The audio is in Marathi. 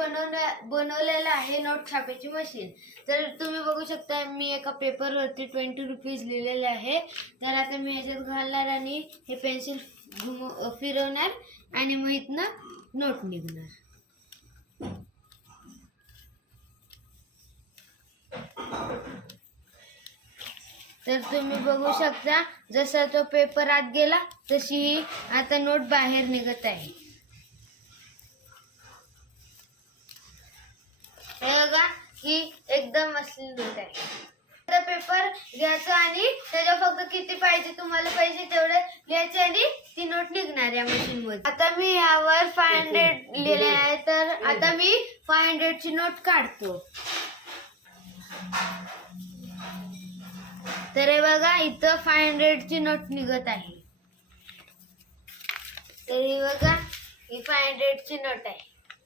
बनवलेलं आहे नोट छापायची मशीन. तर तुम्ही बघू शकता मी एका पेपरवरती 20 रुपीज लिहिलेले आहे. तर आता मी ह्याच्यात घालणार आणि हे पेन्सिल फिरवणार आणि मग इथनं नोट निघणार. तर तुम्ही बघू शकता जसा तो पेपर आत गेला तशी आता नोट बाहेर निघत आहे. हे बघा ही एकदम असली नोट आहे. आता पेपर घ्यायचा आणि त्याच्या फक्त किती पाहिजे तुम्हाला पाहिजे तेवढे लिहायचे आणि ती नोट निघणार या मशीन मध्ये. आता मी यावर 500 लिहिले आहे तर आता मी 500 ची नोट काढतो. तर हे बघा इथं 500 ची नोट निघत आहे. तर हे बघा ही 500 ची नोट आहे.